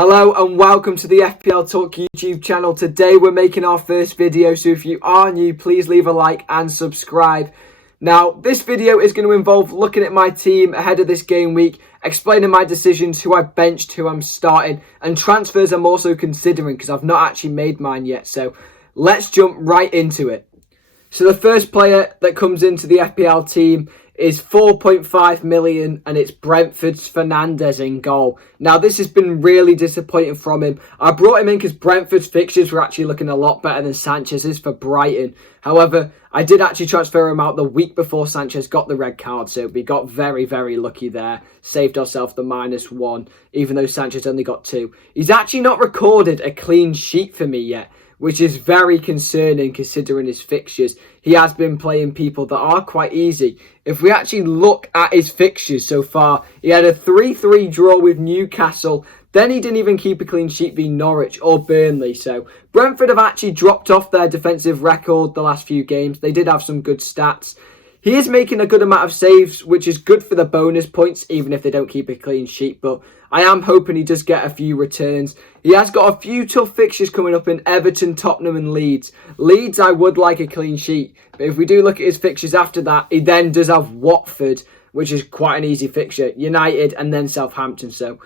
Hello and welcome to the FPL Talk YouTube channel. Today we're making our first video, so if you are new, please leave a like and subscribe. Now, this video is going to involve looking at my team ahead of this game week, explaining my decisions, who I've benched, who I'm starting, and transfers I'm also considering because I've not actually made mine yet. So let's jump right into it. So the first player that comes into the FPL team is 4.5 million, and it's Brentford's Fernandes in goal. Now, this has been really disappointing from him. I brought him in because Brentford's fixtures were actually looking a lot better than Sanchez's for Brighton. However, I did actually transfer him out the week before Sanchez got the red card, so we got very, very lucky there. Saved ourselves the -1, even though Sanchez only got 2. He's actually not recorded a clean sheet for me yet, which is very concerning considering his fixtures. He has been playing people that are quite easy. If we actually look at his fixtures so far, he had a 3-3 draw with Newcastle. Then he didn't even keep a clean sheet v Norwich or Burnley. So Brentford have actually dropped off their defensive record the last few games. They did have some good stats. He is making a good amount of saves, which is good for the bonus points, even if they don't keep a clean sheet. But I am hoping he does get a few returns. He has got a few tough fixtures coming up in Everton, Tottenham and Leeds. Leeds, I would like a clean sheet. But if we do look at his fixtures after that, he then does have Watford, which is quite an easy fixture. United and then Southampton. So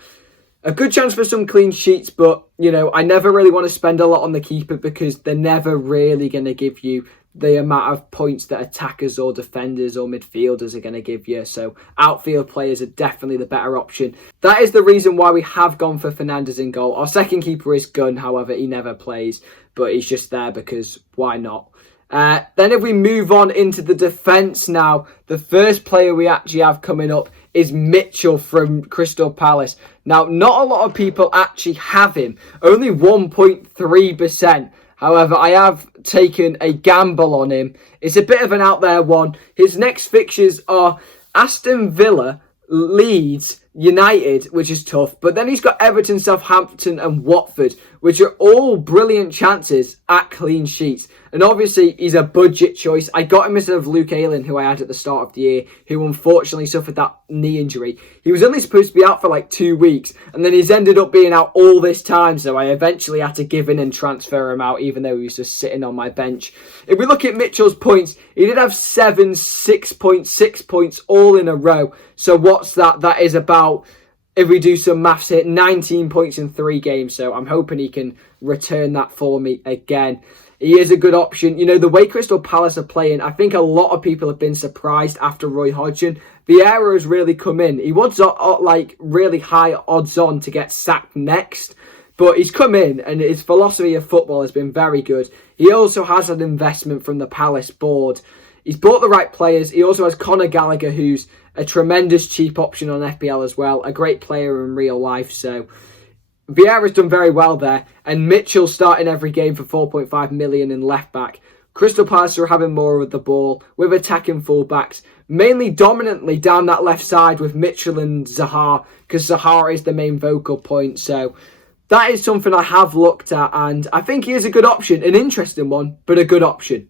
a good chance for some clean sheets, but, you know, I never really want to spend a lot on the keeper because they're never really going to give you the amount of points that attackers or defenders or midfielders are going to give you. So outfield players are definitely the better option. That is the reason why we have gone for Fernandes in goal. Our second keeper is Gunn, however, he never plays, but he's just there because why not? Then if we move on into the defence now, the first player we actually have coming up is Mitchell from Crystal Palace. Now, not a lot of people actually have him, only 1.3%. However, I have taken a gamble on him. It's a bit of an out there one. His next fixtures are Aston Villa, Leeds, United, which is tough. But then he's got Everton, Southampton and Watford, which are all brilliant chances at clean sheets. And obviously, he's a budget choice. I got him instead of Luke Ayling, who I had at the start of the year, who unfortunately suffered that knee injury. He was only supposed to be out for like 2 weeks, and then he's ended up being out all this time. So I eventually had to give in and transfer him out, even though he was just sitting on my bench. If we look at Mitchell's points, he did have 6.6 points all in a row. So what's that? That is about, if we do some maths here, 19 points in 3 games. So I'm hoping he can return that for me again. He is a good option. You know, the way Crystal Palace are playing, I think a lot of people have been surprised after Roy Hodgson. Vieira has really come in. He was like really high odds on to get sacked next, but he's come in and his philosophy of football has been very good. He also has an investment from the Palace board. He's bought the right players. He also has Conor Gallagher, who's a tremendous cheap option on FPL as well. A great player in real life. So Vieira's done very well there. And Mitchell starting every game for 4.5 million in left back. Crystal Palace are having more of the ball with attacking fullbacks. Mainly dominantly down that left side with Mitchell and Zaha, because Zaha is the main focal point. So that is something I have looked at. And I think he is a good option. An interesting one, but a good option.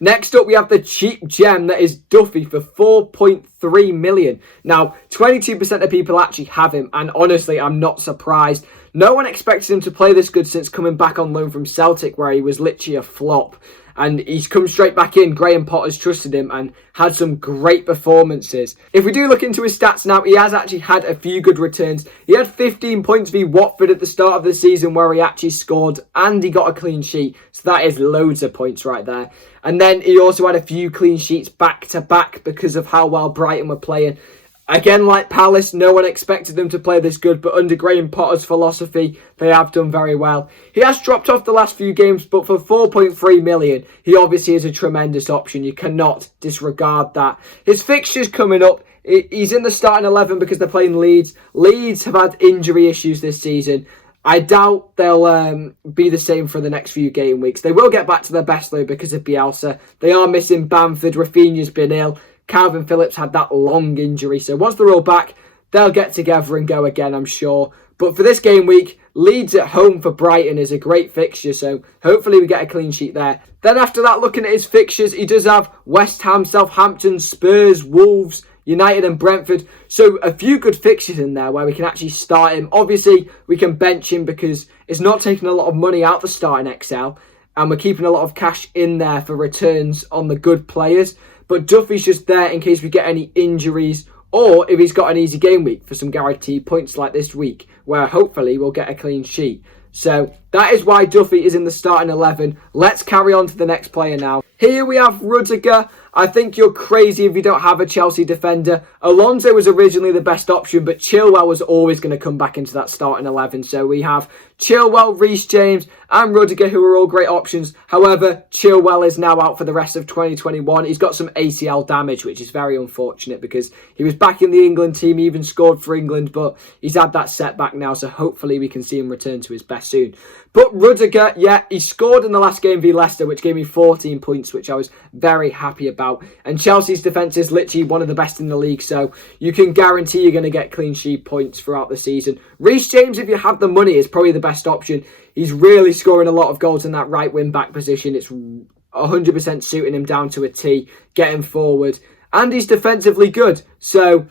Next up, we have the cheap gem that is Duffy for 4.3 million. Now, 22% of people actually have him, and honestly, I'm not surprised. No one expected him to play this good since coming back on loan from Celtic, where he was literally a flop. And he's come straight back in. Graham Potter's trusted him and had some great performances. If we do look into his stats now, he has actually had a few good returns. He had 15 points v Watford at the start of the season where he actually scored and he got a clean sheet. So that is loads of points right there. And then he also had a few clean sheets back to back because of how well Brighton were playing. Again, like Palace, no one expected them to play this good, but under Graham Potter's philosophy, they have done very well. He has dropped off the last few games, but for 4.3 million, he obviously is a tremendous option. You cannot disregard that. His fixtures coming up, he's in the starting 11 because they're playing Leeds. Leeds have had injury issues this season. I doubt they'll be the same for the next few game weeks. They will get back to their best though because of Bielsa. They are missing Bamford. Rafinha's been ill. Calvin Phillips had that long injury. So once they're all back, they'll get together and go again, I'm sure. But for this game week, Leeds at home for Brighton is a great fixture. So hopefully we get a clean sheet there. Then after that, looking at his fixtures, he does have West Ham, Southampton, Spurs, Wolves, United and Brentford. So a few good fixtures in there where we can actually start him. Obviously, we can bench him because it's not taking a lot of money out the starting XL. And we're keeping a lot of cash in there for returns on the good players. But Duffy's just there in case we get any injuries, or if he's got an easy game week for some guaranteed points like this week, where hopefully we'll get a clean sheet. So that is why Duffy is in the starting 11. Let's carry on to the next player now. Here we have Rudzika. I think you're crazy if you don't have a Chelsea defender. Alonso was originally the best option, but Chilwell was always going to come back into that starting 11. So we have Chilwell, Rhys James and Rudzika, who are all great options. However, Chilwell is now out for the rest of 2021. He's got some ACL damage, which is very unfortunate because he was back in the England team. He even scored for England, but he's had that setback now. So hopefully we can see him return to his best soon. But Rudzika, yeah, he scored in the last game v Leicester, which gave me 14 points, which I was very happy about. And Chelsea's defence is literally one of the best in the league, so you can guarantee you're going to get clean sheet points throughout the season. Rhys James, if you have the money, is probably the best option. He's really scoring a lot of goals in that right wing-back position. It's 100% suiting him down to a T, getting forward. And he's defensively good. So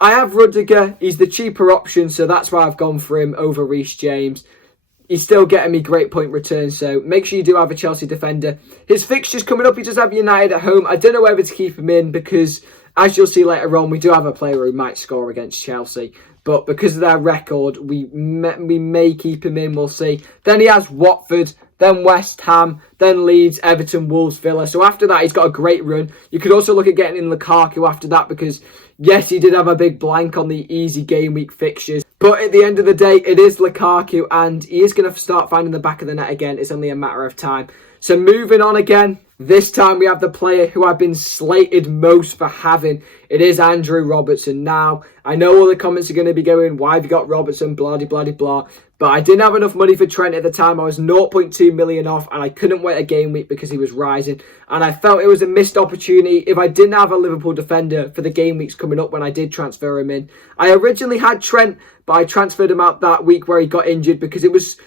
I have Rudzika. He's the cheaper option, so that's why I've gone for him over Rhys James. He's still getting me great point returns, so make sure you do have a Chelsea defender. His fixtures coming up, he does have United at home. I don't know whether to keep him in because, as you'll see later on, we do have a player who might score against Chelsea. But because of their record, we may keep him in, we'll see. Then he has Watford, then West Ham, then Leeds, Everton, Wolves, Villa. So after that, he's got a great run. You could also look at getting in Lukaku after that because, yes, he did have a big blank on the easy game week fixtures. But at the end of the day, it is Lukaku and he is going to start finding the back of the net again. It's only a matter of time. So moving on again. This time we have the player who I've been slated most for having. It is Andrew Robertson. Now, I know all the comments are going to be going, why have you got Robertson, blah, blah, blah, blah. But I didn't have enough money for Trent at the time. I was 0.2 million off and I couldn't wait a game week because he was rising. And I felt it was a missed opportunity if I didn't have a Liverpool defender for the game weeks coming up when I did transfer him in. I originally had Trent, but I transferred him out that week where he got injured because it was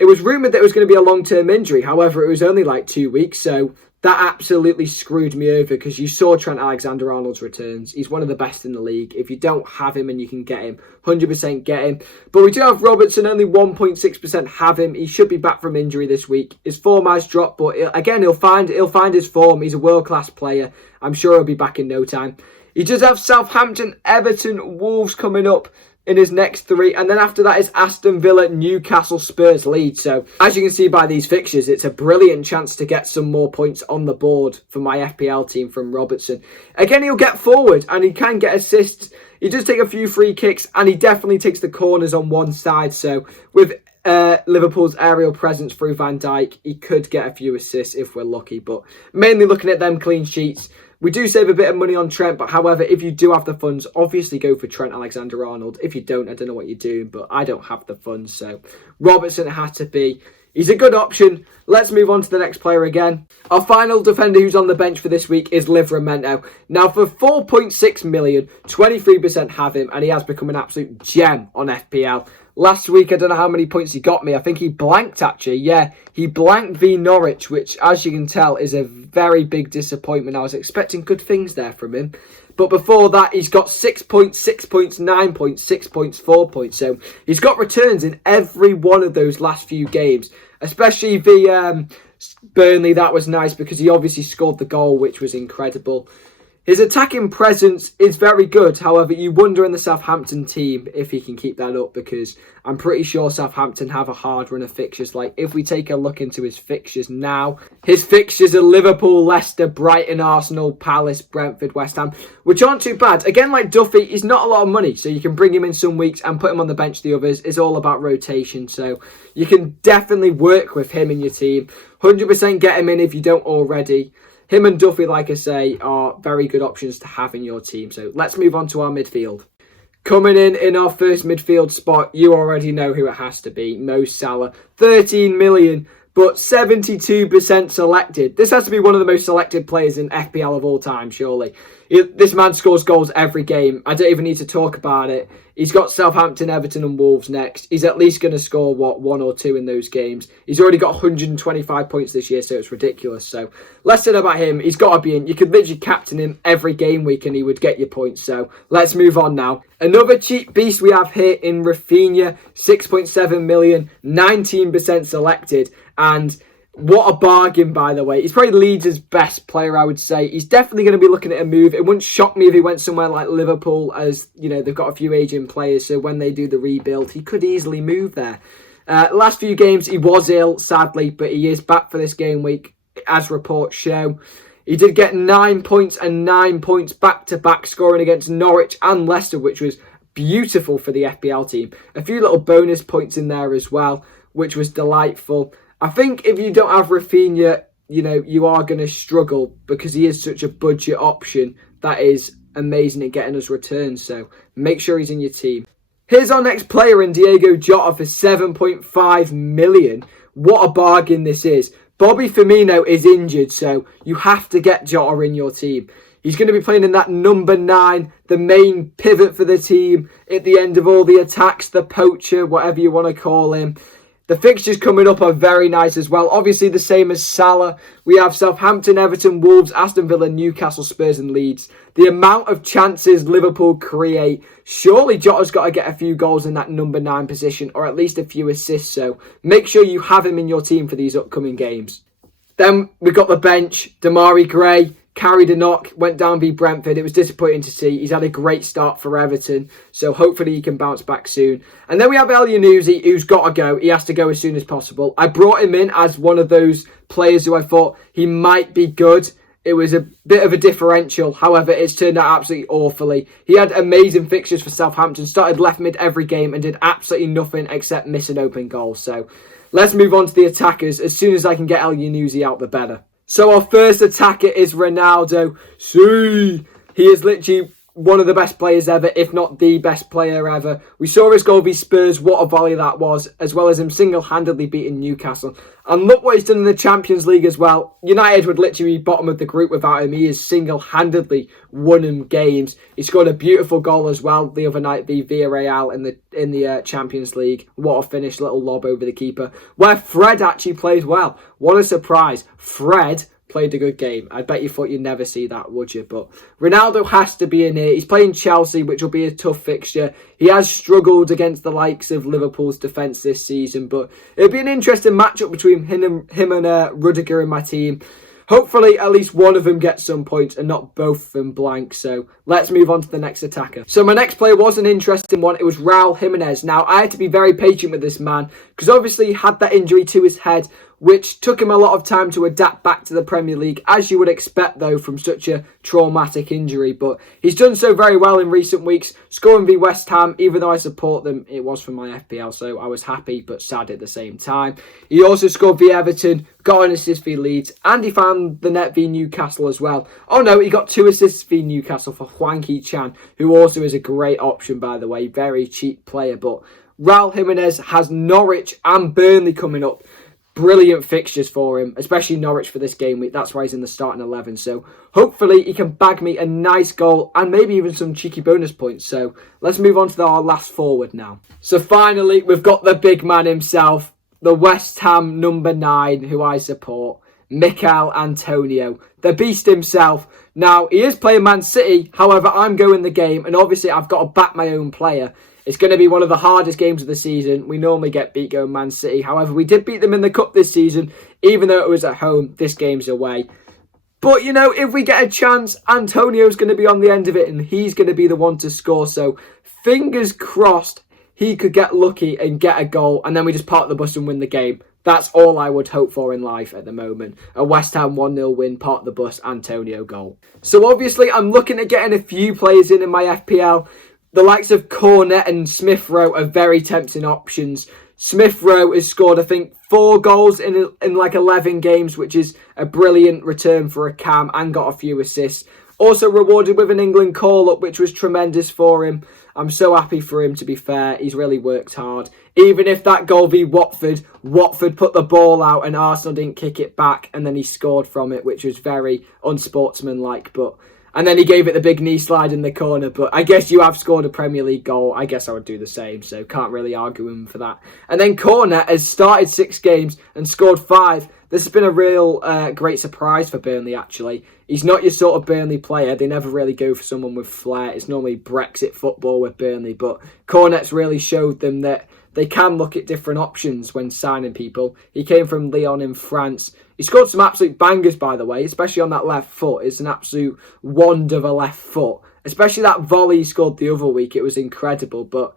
rumoured that it was going to be a long-term injury. However, it was only like 2 weeks, so that absolutely screwed me over because you saw Trent Alexander-Arnold's returns. He's one of the best in the league. If you don't have him and you can get him, 100% get him. But we do have Robertson, only 1.6% have him. He should be back from injury this week. His form has dropped, but again, he'll find his form. He's a world-class player. I'm sure he'll be back in no time. He does have Southampton, Everton, Wolves coming up in his next 3, and then after that is Aston Villa, Newcastle, Spurs, Leeds. So as you can see by these fixtures, it's a brilliant chance to get some more points on the board for my FPL team from Robertson. Again, he'll get forward and he can get assists. He does take a few free kicks and he definitely takes the corners on one side. So with Liverpool's aerial presence through Van Dijk, he could get a few assists if we're lucky, but mainly looking at them clean sheets. We do save a bit of money on Trent, but however, if you do have the funds, obviously go for Trent Alexander-Arnold. If you don't, I don't know what you're doing, but I don't have the funds, so Robertson had to be. He's a good option. Let's move on to the next player again. Our final defender who's on the bench for this week is Livramento. Now, for 4.6 million, 23% have him, and he has become an absolute gem on FPL. Last week, I don't know how many points he got me. I think he blanked, actually. Yeah, he blanked v Norwich, which, as you can tell, is a very big disappointment. I was expecting good things there from him. But before that, he's got 6 points, 6 points, 9 points, 6 points, 4 points. So he's got returns in every one of those last few games. Especially the Burnley, that was nice because he obviously scored the goal, which was incredible. His attacking presence is very good. However, you wonder in the Southampton team if he can keep that up because I'm pretty sure Southampton have a hard run of fixtures. Like, if we take a look into his fixtures now, his fixtures are Liverpool, Leicester, Brighton, Arsenal, Palace, Brentford, West Ham, which aren't too bad. Again, like Duffy, he's not a lot of money, so you can bring him in some weeks and put him on the bench the others. It's all about rotation, so you can definitely work with him in your team. 100% get him in if you don't already. Him and Duffy, like I say, are very good options to have in your team. So let's move on to our midfield. Coming in our first midfield spot, you already know who it has to be. Mo Salah, 13 million. but 72% selected. This has to be one of the most selected players in FPL of all time, surely. This man scores goals every game. I don't even need to talk about it. He's got Southampton, Everton and Wolves next. He's at least going to score, one or two in those games. He's already got 125 points this year, so it's ridiculous. So, less said about him. He's got to be in. You could literally captain him every game week and he would get your points. So, let's move on now. Another cheap beast we have here in Rafinha, 6.7 million, 19% selected. And what a bargain, by the way. He's probably Leeds' best player, I would say. He's definitely going to be looking at a move. It wouldn't shock me if he went somewhere like Liverpool, as, you know, they've got a few aging players, so when they do the rebuild, he could easily move there. Last few games, he was ill, sadly, but he is back for this game week, as reports show. He did get 9 points and 9 points back-to-back, scoring against Norwich and Leicester, which was beautiful for the FPL team. A few little bonus points in there as well, which was delightful. I think if you don't have Rafinha, you know, you are going to struggle because he is such a budget option that is amazing at getting us returns. So make sure he's in your team. Here's our next player in Diego Jota for 7.5 million. What a bargain this is. Bobby Firmino is injured, so you have to get Jota in your team. He's going to be playing in that number 9, the main pivot for the team, at the end of all the attacks, the poacher, whatever you want to call him. The fixtures coming up are very nice as well. Obviously the same as Salah. We have Southampton, Everton, Wolves, Aston Villa, Newcastle, Spurs and Leeds. The amount of chances Liverpool create. Surely Jota's got to get a few goals in that number 9 position, or at least a few assists. So make sure you have him in your team for these upcoming games. Then we've got the bench. Damari Gray carried a knock, went down v Brentford. It was disappointing to see. He's had a great start for Everton, so hopefully he can bounce back soon. And then we have El Yunusi, who's got to go. He has to go as soon as possible. I brought him in as one of those players who I thought he might be good. It was a bit of a differential. However, it's turned out absolutely awfully. He had amazing fixtures for Southampton, started left mid every game and did absolutely nothing except miss an open goal. So let's move on to the attackers. As soon as I can get El Yunusi out, the better. So our first attacker is Ronaldo. See, he is literally one of the best players ever, if not the best player ever. We saw his goal v Spurs, what a volley that was, as well as him single-handedly beating Newcastle. And look what he's done in the Champions League as well. United would literally be bottom of the group without him. He has single-handedly won him games. He scored a beautiful goal as well the other night v Villarreal in the Champions League. What a finish, little lob over the keeper. Where Fred actually played well. What a surprise. Fred played a good game. I bet you thought you'd never see that, would you? But Ronaldo has to be in here. He's playing Chelsea, which will be a tough fixture. He has struggled against the likes of Liverpool's defence this season, but it'll be an interesting matchup between him and Rudzika in my team. Hopefully, at least one of them gets some points and not both of them blank. So let's move on to the next attacker. So my next player was an interesting one. It was Raul Jimenez. Now, I had to be very patient with this man because obviously he had that injury to his head, which took him a lot of time to adapt back to the Premier League, as you would expect, though, from such a traumatic injury. But he's done so very well in recent weeks, scoring v West Ham. Even though I support them, it was for my FPL, so I was happy but sad at the same time. He also scored v Everton, got an assist v Leeds, and he found the net v Newcastle as well. Oh no, he got 2 assists v Newcastle for Hwang Hee-chan, who also is a great option, by the way. Very cheap player, but Raul Jimenez has Norwich and Burnley coming up. Brilliant fixtures for him, especially Norwich for this game week. That's why he's in the starting 11. So hopefully he can bag me a nice goal and maybe even some cheeky bonus points. So let's move on to our last forward now. So finally, we've got the big man himself, the West Ham number 9, who I support, Mikel Antonio, the beast himself. Now, he is playing Man City. However, I'm going the game, and obviously I've got to back my own player. It's going to be one of the hardest games of the season. We normally get beat going Man City. However, we did beat them in the Cup this season. Even though it was at home, this game's away. But, you know, if we get a chance, Antonio's going to be on the end of it. And he's going to be the one to score. So, fingers crossed, he could get lucky and get a goal. And then we just park the bus and win the game. That's all I would hope for in life at the moment. A West Ham 1-0 win, park the bus, Antonio goal. So, obviously, I'm looking at getting a few players in my FPL. The likes of Cornet and Smith Rowe are very tempting options. Smith Rowe has scored, I think, 4 goals in like 11 games, which is a brilliant return for a cam, and got a few assists. Also rewarded with an England call-up, which was tremendous for him. I'm so happy for him, to be fair. He's really worked hard. Even if that goal v Watford put the ball out and Arsenal didn't kick it back, and then he scored from it, which was very unsportsmanlike. And then he gave it the big knee slide in the corner. But I guess you have scored a Premier League goal. I guess I would do the same, so can't really argue him for that. And then Cornet has started 6 games and scored 5. This has been a real great surprise for Burnley, actually. He's not your sort of Burnley player. They never really go for someone with flair. It's normally Brexit football with Burnley. But Cornet's really showed them that they can look at different options when signing people. He came from Lyon in France. He scored some absolute bangers, by the way, especially on that left foot. It's an absolute wand of a left foot. Especially that volley he scored the other week. It was incredible. But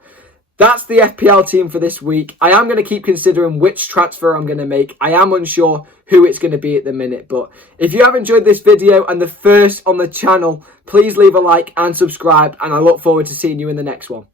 that's the FPL team for this week. I am going to keep considering which transfer I'm going to make. I am unsure who it's going to be at the minute. But if you have enjoyed this video and the first on the channel, please leave a like and subscribe. And I look forward to seeing you in the next one.